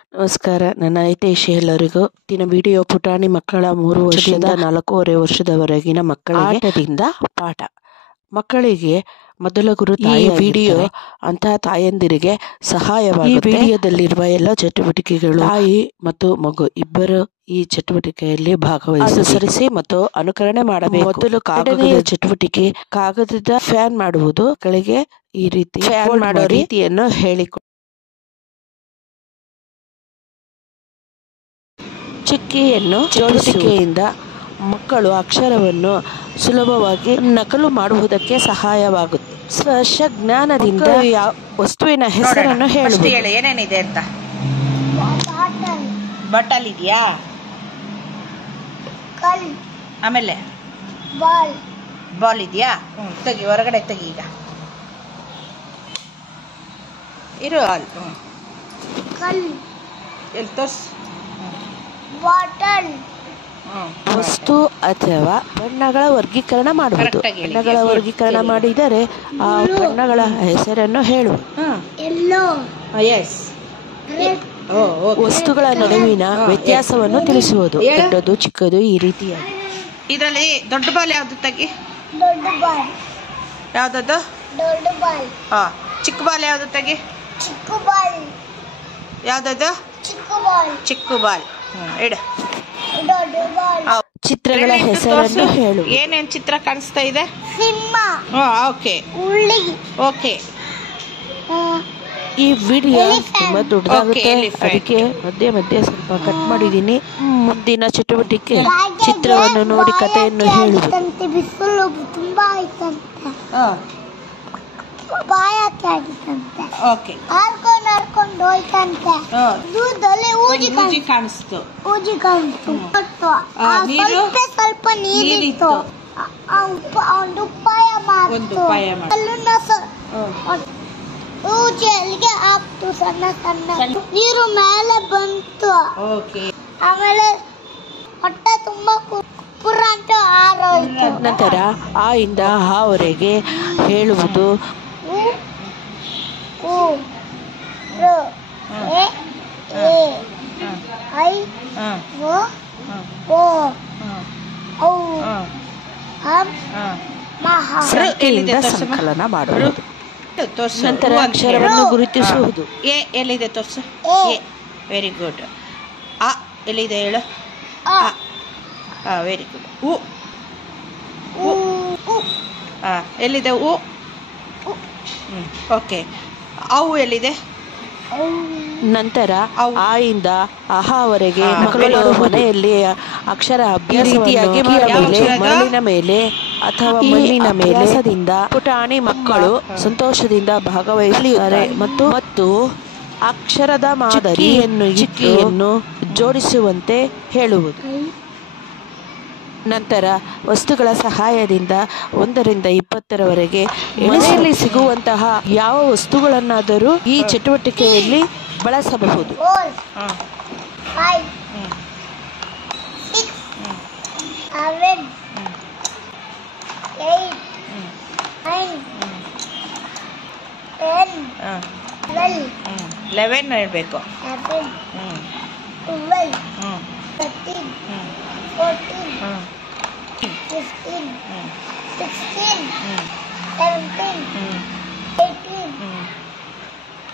ನಮಸ್ಕಾರ, ನನ್ನ ಹಿತೈಷಿ ಎಲ್ಲರಿಗೂ. ದಿನ ವಿಡಿಯೋ ಪುಟಾಣಿ ಮಕ್ಕಳ 3 ವರ್ಷದಿಂದ 4.5 ವರ್ಷದವರೆಗಿನ ಮಕ್ಕಳಿಗೆ ಆಟದಿಂದ ಪಾಠ. ಮಕ್ಕಳಿಗೆ ಮೊದಲ ಗುರು ತಾಯಿ ವಿಡಿಯೋ ಅಂತಹ ತಾಯಂದಿರಿಗೆ ಸಹಾಯವಾಗುತ್ತೆ. ಈ ವಿಡಿಯೋದಲ್ಲಿರುವ ಎಲ್ಲ ಚಟುವಟಿಕೆಗಳು ತಾಯಿ ಮತ್ತು ಮಗು ಇಬ್ಬರು ಈ ಚಟುವಟಿಕೆಯಲ್ಲಿ ಭಾಗವಹಿಸಿ ಮತ್ತು ಅನುಕರಣೆ ಮಾಡಬೇಕು. ಮೊದಲು ಕಾಗದದ ಚಟುವಟಿಕೆ, ಕಾಗದದ ಫ್ಯಾನ್ ಮಾಡುವುದು. ಮಕ್ಕಳಿಗೆ ಈ ರೀತಿ ಫ್ಯಾನ್ ಮಾಡೋ ರೀತಿಯನ್ನು ಹೇಳಿಕೊಡಿ. ಚಿಕ್ಕಿಯನ್ನು ಜೋಡಿಸುವಿಕೆಯಿಂದ ಮಕ್ಕಳು ಅಕ್ಷರವನ್ನು ಸುಲಭವಾಗಿ ನಕಲು ಮಾಡುವುದಕ್ಕೆ ಸಹಾಯವಾಗುತ್ತೆ. ಸ್ಪರ್ಶ ಜ್ಞಾನದಿಂದ ವಸ್ತುವಿನ ಹೆಸರನ್ನು ಹೇಳುವುದು. ಏನೇನಿದೆ ಅಂತ. ಬಾಟಲ್ ಇದೆಯಾ? ಆಮೇಲೆ ಬಾಲ್ ಇದೆಯಾ? ತೆಗಿ, ಹೊರಗಡೆ ತೆಗಿ. ಈಗ ಇರು. ಎಲ್ಲಿ ತೋರ್ಸು. ವಸ್ತು ಅಥವಾ ಬಣ್ಣಗಳ ವರ್ಗೀಕರಣ ಮಾಡುವುದು. ಬಣ್ಣಗಳ ವರ್ಗೀಕರಣ ಮಾಡಿದರೆ ಆ ಬಣ್ಣಗಳ ಹೆಸರನ್ನು ಹೇಳುವುದು. ವಸ್ತುಗಳ ನಡುವಿನ ವ್ಯತ್ಯಾಸವನ್ನು ತಿಳಿಸುವುದು. ದೊಡ್ಡದು, ಚಿಕ್ಕದು, ಈ ರೀತಿಯಾಗಿ. ಇದರಲ್ಲಿ ದೊಡ್ಡ ಬಾಲ್ ಯಾವ್ದು? ತೆಗಿ. ಯಾವ್ದದು? ಚಿಕ್ಕ ಬಾಲ್ ಯಾವ್ದು? ತೆಗಿ. ಯಾವ್ದದು? ಚಿಕ್ಕ ಬಾಲ್. ಇಡ. ಚಿತ್ರಗಳ ಹೆಸರನ್ನು ಹೇಳು. ಏನೇನ್ ಚಿತ್ರ ಕಾಣಿಸ್ತಾ ಇದೆ? ಓಕೆ. ಈ ವಿಡಿಯೋ ತುಂಬಾ ದೊಡ್ಡದಾಗುತ್ತೆ, ಅದಕ್ಕೆ ಮಧ್ಯೆ ಸ್ವಲ್ಪ ಕಟ್ ಮಾಡಿದೀನಿ. ಮುಂದಿನ ಚಟುವಟಿಕೆ ಚಿತ್ರವನ್ನು ನೋಡಿ ಕಥೆಯನ್ನು ಹೇಳುವುದು. ಕಾಣಿಸ್ತು. ಸ್ವಲ್ಪ ನೀರಿತ್ತು. ಒಂದು ಉಪಾಯ ಊಜಿಗೆ ಹಾಕ್ತು. ಸಣ್ಣ ನೀರು ಮೇಲೆ ಬಂತು. ಆಮೇಲೆ ಹೊಟ್ಟೆ ತುಂಬಾ ಪುರ ಅಂತ ಹಾರೋಯ್ತು. ನಂತರ ಆ ಇಂದ ಹಾವರೆಗೆ ಹೇಳುವುದು. ಸಂಖ್ಯೆಯಿಂದ ಸಂಕಲನ ಮಾಡುವುದು. ನಂತರ ಅಕ್ಷರವನ್ನು ಗುರುತಿಸುವುದು. ಎ ಎಲ್ಲಿದೆ ತೋರ್ಸು. ಎ. Very good. ಅ ಎಲ್ಲಿದೆ ಹೇಳು. Very good. ಉ. ಎಲ್ಲಿದೆ ಉ? ಓಕೆ. ಅವು ಎಲ್ಲಿದೆ? ನಂತರ ಆ ಇಂದ ಅಹಾವರೆಗೆ ಮಕ್ಕಳು ಮನೆಯಲ್ಲಿ ಅಕ್ಷರ ಅಭ್ಯಾಸವಾಗಿ ಮರಳಿನ ಮೇಲೆ ಅಥವಾ ಮಣ್ಣಿನ ಮೇಲೆ ಪುಟಾಣಿ ಮಕ್ಕಳು ಸಂತೋಷದಿಂದ ಭಾಗವಹಿಸುತ್ತಾರೆ ಮತ್ತು ಅಕ್ಷರದ ಮಾದರಿಯನ್ನು ಚಿಕ್ಕಿಯನ್ನು ಜೋಡಿಸುವಂತೆ ಹೇಳುವುದು. ನಂತರ ವಸ್ತುಗಳ ಸಹಾಯದಿಂದ 1 ರಿಂದ 20ರವರೆಗೆ ಮನೆಯಲ್ಲಿ ಸಿಗುವಂತಹ ಯಾವ ವಸ್ತುಗಳನ್ನಾದರೂ ಈ ಚಟುವಟಿಕೆಯಲ್ಲಿ ಬಳಸಬಹುದು. 5 6 7 8 9 10 11 ಹೇಳ್ಬೇಕು. 12 13 14 15 16 17 18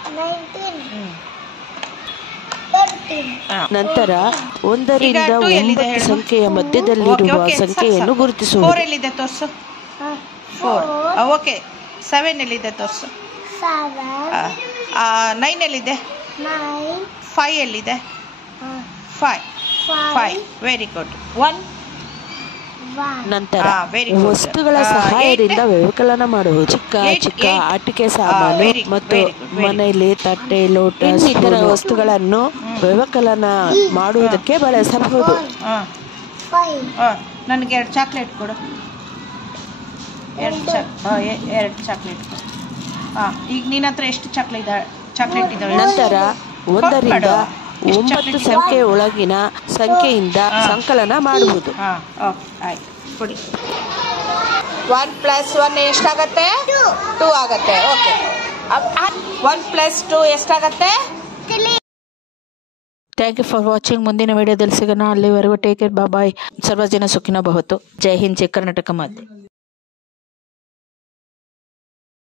19 20. ನಂತರ 1 ರಿಂದ 9 ಸಂಖ್ಯೆಯ ಮಧ್ಯದಲ್ಲಿರುವ ಸಂಖ್ಯೆಯನ್ನು ಗುರುತಿಸುವುದು. 4 ಎಲ್ಲಿದೆ ತೋರ್ಸು. 4. ಓಕೆ. 7 ಎಲ್ಲಿದೆ ತೋರ್ಸು. 9 ಎಲ್ಲಿದೆ? 5 ಎಲ್ಲಿದೆ? 5. Very good. 1. ನಂತರ ವಸ್ತುಗಳ ಸಹಾಯದಿಂದ ವ್ಯವಕಲನ ಮಾಡುವುದು. ಚಿಕ್ಕ ಆಟಿಕೆ ಸಾಮಾನು ಮತ್ತು ಮನೆಯಲ್ಲಿ ತಟ್ಟೆ, ಲೋಟ, ಇತರ ವಸ್ತುಗಳನ್ನು ವ್ಯವಕಲನ ಮಾಡುವುದಕ್ಕೆ ಬಳಸಬಹುದು. ನನಗೆ 2 ಚಾಕ್ಲೇಟ್ ಕೊಡು. 2 ಚಾಕ್ಲೇಟ್ ಕೊಡು. ಈಗ ನಿನ್ನ ಹತ್ರ ಎಷ್ಟು ಚಾಕ್ಲೇಟ್ ಇದ್ದಾವೆ? ನಂತರ 1 ರಿಂದ 9 ಸಂಖ್ಯೆ ಒಳಗಿನ ಸಂಖ್ಯೆಯಿಂದ ಸಂಕಲನ ಮಾಡುವುದು. ಆಯ್ತು, ಕೊಡಿ. 1 + 1 ಎಷ್ಟಾಗತ್ತೆ? 2 ಆಗತ್ತೆ. ಓಕೆ. 1 + 2 ಎಷ್ಟಾಗತ್ತೆ? Thank you for watching. ಮುಂದಿನ ವಿಡಿಯೋದಲ್ಲಿ ಸಿಗೋಣ. ಅಲ್ಲಿವರೆಗೂ ಟೇಕ್ ಕೇರ್, ಬಾಯ್. ಸರ್ವ ಜನ ಸುಖಿನೋ ಭವತು. ಜೈ ಹಿಂದ್, ಜೈ ಕರ್ನಾಟಕ ಮಾತೆ.